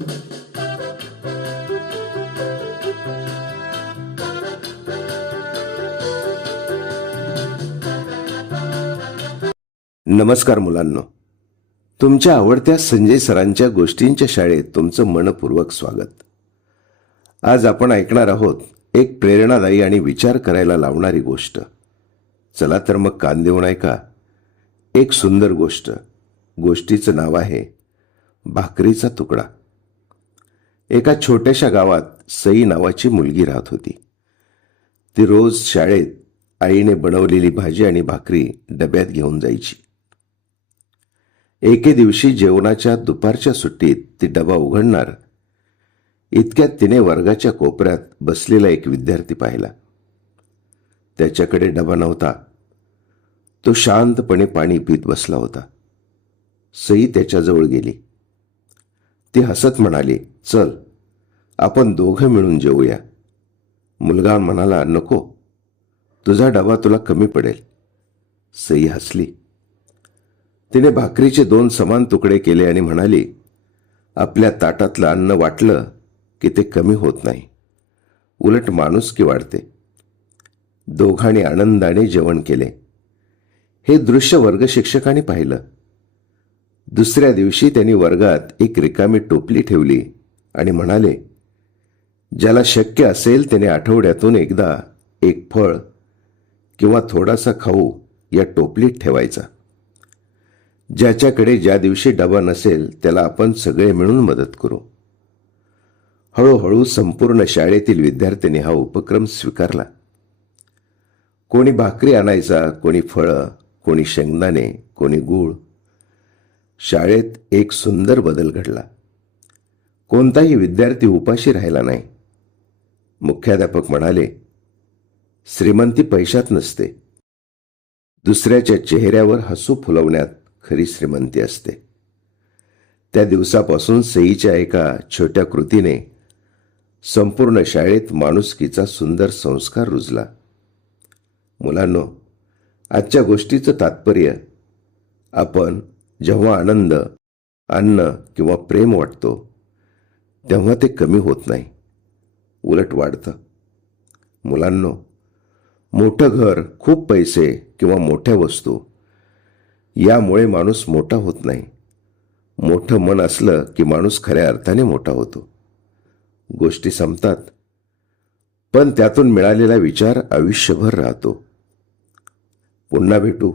नमस्कार मुलांनो, तुमच्या आवडत्या संजय सरांच्या गोष्टींच्या शाळेत तुमचं मनपूर्वक स्वागत. आज आपण ऐकणार आहोत एक प्रेरणादायी आणि विचार करायला लावणारी गोष्ट. चला तर मग कान देऊन ऐका. एक सुंदर गोष्ट. गोष्टीचं नाव आहे भाकरीचा तुकडा. एका छोट्याशा गावात सई नावाची मुलगी राहत होती. ती रोज शाळेत आईने बनवलेली भाजी आणि भाकरी डब्यात घेऊन जायची. एके दिवशी जेवणाच्या दुपारच्या सुट्टीत ती डबा उघडणार इतक्यात तिने वर्गाच्या कोपऱ्यात बसलेला एक विद्यार्थी पाहिला. त्याच्याकडे डबा नव्हता. तो शांतपणे पाणी पीत बसला होता. सई त्याच्याजवळ गेली. ती हसत म्हणाली, "चल, आपण दोघं मिळून जेवूया." मुलगा म्हणाला, "नको, तुझा डबा तुला कमी पडेल." सई हसली. तिने भाकरीचे 2 समान तुकडे केले आणि म्हणाली, "आपल्या ताटातलं अन्न वाटलं की ते कमी होत नाही, उलट माणुसकी वाढते." दोघांनी आनंदाने जेवण केले. हे दृश्य वर्ग शिक्षकांनी पाहिलं. दुसऱ्या दिवशी त्यांनी वर्गात एक रिकामी टोपली ठेवली आणि म्हणाले, "ज्याला शक्य असेल त्याने आठवड्यातून एकदा एक फळ किंवा थोडासा खाऊ या टोपलीत ठेवायचा. ज्याच्याकडे ज्या दिवशी डबा नसेल त्याला आपण सगळे मिळून मदत करू." हळूहळू संपूर्ण शाळेतील विद्यार्थ्यांनी हा उपक्रम स्वीकारला. कोणी भाकरी आणायचा, कोणी फळं, कोणी शेंगदाणे, कोणी गूळ. शाळेत एक सुंदर बदल घडला. कोणताही विद्यार्थी उपाशी राहिला नाही. मुख्याध्यापक म्हणाले, "श्रीमंती पैशात नसते, दुसऱ्याच्या चेहऱ्यावर हसू फुलवण्यात खरी श्रीमंती असते." त्या दिवसापासून सईच्या एका छोट्या कृतीने संपूर्ण शाळेत माणुसकीचा सुंदर संस्कार रुजला. मुलांनो, आजच्या गोष्टीचं तात्पर्य, आपण जेव्हा आनंद, अन्न किंवा प्रेम वाटतो तेव्हा ते कमी होत नाही, उलट वाढतं. मुलांनो, मोठं घर, खूप पैसे किंवा मोठ्या वस्तू यामुळे माणूस मोठा होत नाही. मोठं मन असलं की माणूस खऱ्या अर्थाने मोठा होतो. गोष्टी संपतात, पण त्यातून मिळालेला विचार आयुष्यभर राहतो. पुन्हा भेटू.